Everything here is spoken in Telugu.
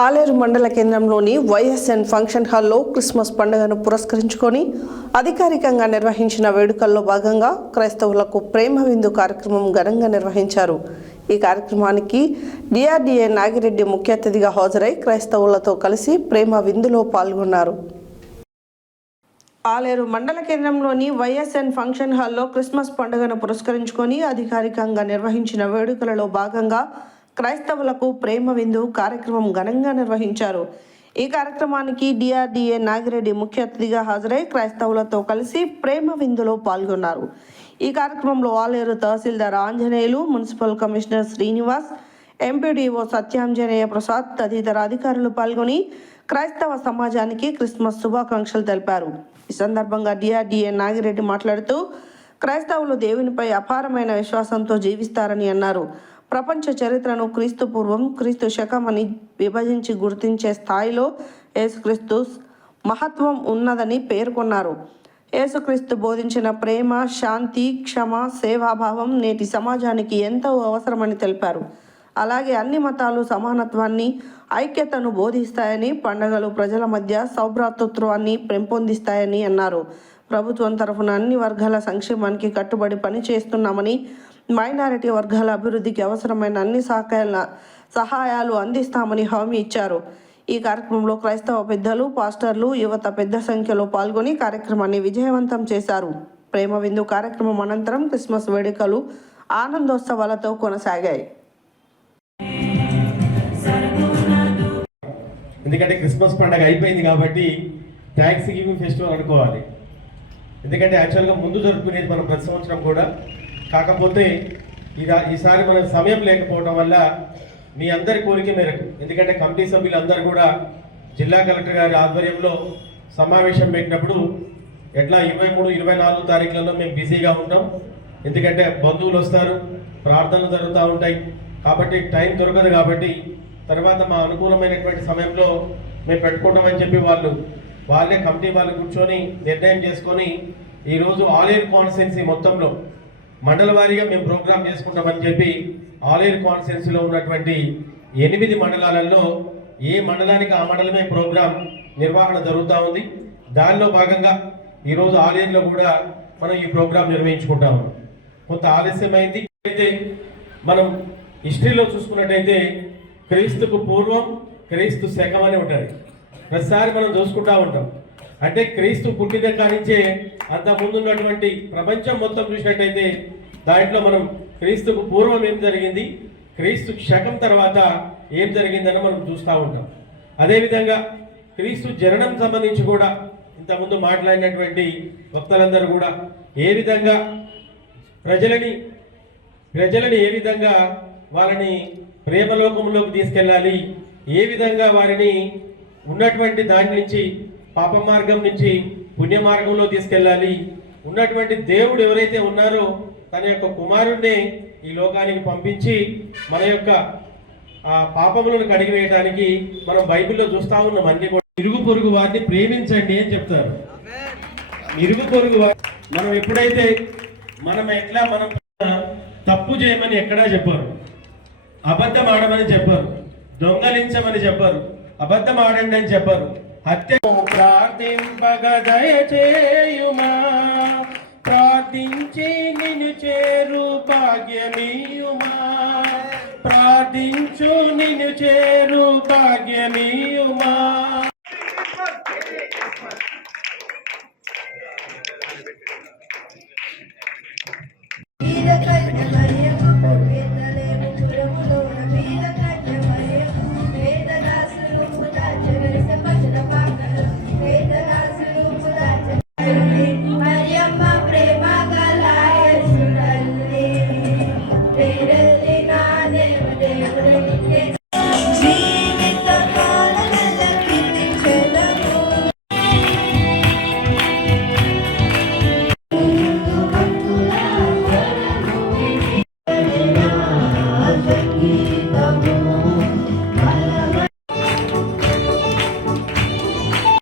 ఆలేరు మండల కేంద్రంలోని వైఎస్ఎన్ ఫంక్షన్ హాల్లో క్రిస్మస్ పండుగను పురస్కరించుకొని అధికారికంగా నిర్వహించిన వేడుకల్లో భాగంగా క్రైస్తవులకు ప్రేమ విందు కార్యక్రమం ఘనంగా నిర్వహించారు. ఈ కార్యక్రమానికి డిఆర్డీఏ నాగిరెడ్డి ముఖ్య అతిథిగా హాజరై క్రైస్తవులతో కలిసి ప్రేమ విందులో పాల్గొన్నారు. ఆలేరు మండల కేంద్రంలోని వైఎస్ఎన్ ఫంక్షన్ హాల్లో క్రిస్మస్ పండుగను పురస్కరించుకొని అధికారికంగా నిర్వహించిన వేడుకలలో భాగంగా క్రైస్తవులకు ప్రేమ విందు కార్యక్రమం ఘనంగా నిర్వహించారు. ఈ కార్యక్రమానికి డిఆర్డీఏ నాగిరెడ్డి ముఖ్య అతిథిగా హాజరై క్రైస్తవులతో కలిసి ప్రేమ విందులో పాల్గొన్నారు. ఈ కార్యక్రమంలో Aleru tahsildar Anjaneyulu, municipal commissioner Srinivas, MPDO Satyanjaneya Prasad తదితర అధికారులు పాల్గొని క్రైస్తవ సమాజానికి క్రిస్మస్ శుభాకాంక్షలు తెలిపారు. ఈ సందర్భంగా డిఆర్డీఏ నాగిరెడ్డి మాట్లాడుతూ క్రైస్తవులు దేవునిపై అపారమైన విశ్వాసంతో జీవిస్తారని అన్నారు. ప్రపంచ చరిత్రను క్రీస్తు పూర్వం, క్రీస్తు శకం అని విభజించి గుర్తించే స్థాయిలో యేసుక్రీస్తు మహత్వం ఉన్నదని పేర్కొన్నారు. యేసుక్రీస్తు బోధించిన ప్రేమ, శాంతి, క్షమ, సేవాభావం నేటి సమాజానికి ఎంతో అవసరమని తెలిపారు. అలాగే అన్ని మతాలు సమానత్వాన్ని, ఐక్యతను బోధిస్తాయని, పండుగలు ప్రజల మధ్య సౌభ్రాతృత్వాన్ని పెంపొందిస్తాయని అన్నారు. ప్రభుత్వం తరఫున అన్ని వర్గాల సంక్షేమానికి కట్టుబడి పనిచేస్తున్నామని, మైనారిటీ వర్గాల అభివృద్ధికి అవసరమైన అన్ని సహాయాలు అందిస్తామని హామీ ఇచ్చారు. ఈ కార్యక్రమంలో క్రైస్తవ పెద్దలు, పాస్టర్లు, యువత పెద్ద సంఖ్యలో పాల్గొని కార్యక్రమాన్ని విజయవంతం చేశారు. ప్రేమ విందు కార్యక్రమం అనంతరం క్రిస్మస్ వేడుకలు ఆనందోత్సవాలతో కొనసాగాయి. ఎందుకంటే క్రిస్మస్ పండుగ అయిపోయింది కాబట్టి థ్యాంక్స్ గివింగ్ ఫెస్టివల్ అనుకోవాలి. ఎందుకంటే యాక్చువల్గా ముందు జరుపుకునేది మనం ప్రతి సంవత్సరం కూడా, కాకపోతే ఈసారి మనకు సమయం లేకపోవడం వల్ల మీ అందరి కోరిక మేరకు, ఎందుకంటే కమిటీ సభ్యులు అందరూ కూడా జిల్లా కలెక్టర్ గారి ఆధ్వర్యంలో సమావేశం పెట్టినప్పుడు ఎట్లా 23, 24 తారీఖులలో మేము బిజీగా ఉంటాం. ఎందుకంటే బంధువులు వస్తారు, ప్రార్థనలు జరుగుతూ ఉంటాయి, కాబట్టి టైం దొరకదు. కాబట్టి తర్వాత మా అనుకూలమైనటువంటి సమయంలో మేము పెట్టుకుంటామని చెప్పి వాళ్ళే కమిటీ వాళ్ళు కూర్చొని నిర్ణయం చేసుకొని ఈరోజు ఆలేరు కాన్స్టిట్యున్సీ మొత్తంలో మండల వారీగా మేము ప్రోగ్రాం చేసుకుంటామని చెప్పి ఆలేరు కాన్స్టిట్యున్సీలో ఉన్నటువంటి 8 మండలాలలో ఏ మండలానికి ఆ మండలమే ప్రోగ్రాం నిర్వహణ జరుగుతూ ఉంది. దానిలో భాగంగా ఈరోజు ఆలేరులో కూడా మనం ఈ ప్రోగ్రాం నిర్వహించుకుంటాము. కొంత ఆలస్యమైంది. అయితే మనం హిస్టరీలో చూసుకున్నట్టయితే క్రీస్తుకు పూర్వం, క్రీస్తు శకం అని ఉంటుంది. ప్రతిసారి మనం చూసుకుంటా ఉంటాం. అంటే క్రీస్తు పుట్టిన కానించే అంత ముందున్నటువంటి ప్రపంచం మొత్తం చూసినట్టయితే దాంట్లో మనం క్రీస్తుకు పూర్వం ఏం జరిగింది, క్రీస్తు శకం తర్వాత ఏం జరిగిందని మనం చూస్తూ ఉంటాం. అదేవిధంగా క్రీస్తు జననం సంబంధించి కూడా ఇంతకుముందు మాట్లాడినటువంటి వక్తలందరూ కూడా ఏ విధంగా ప్రజలని ఏ విధంగా వాళ్ళని ప్రేమలోకంలోకి తీసుకెళ్ళాలి, ఏ విధంగా వారిని ఉన్నటువంటి దాని నుంచి పాప మార్గం నుంచి పుణ్య మార్గంలో తీసుకెళ్ళాలి, ఉన్నటువంటి దేవుడు ఎవరైతే ఉన్నారో తన యొక్క కుమారుణ్ణి ఈ లోకానికి పంపించి మన యొక్క పాపములను కడిగివేయడానికి మనం బైబిల్లో చూస్తా ఉన్నాం. అన్ని కూడా ఇరుగు పొరుగు వారిని ప్రేమించండి అని చెప్తారు. ఇరుగు పొరుగు వారి మనం ఎప్పుడైతే మనం తప్పు చేయమని ఎక్కడా చెప్పారు, అబద్ధం ఆడమని చెప్పారు, దొంగలించమని చెప్పారు, అబద్ధం ఆడండి అని చెప్పారు, హత్య ప్రార్థింపగ దయచేయుమా, ప్రార్థించి నిన్ను చేరు భాగ్యమీయుమా, ప్రార్థించు నిన్ను చేరు భాగ్యమీయుమా.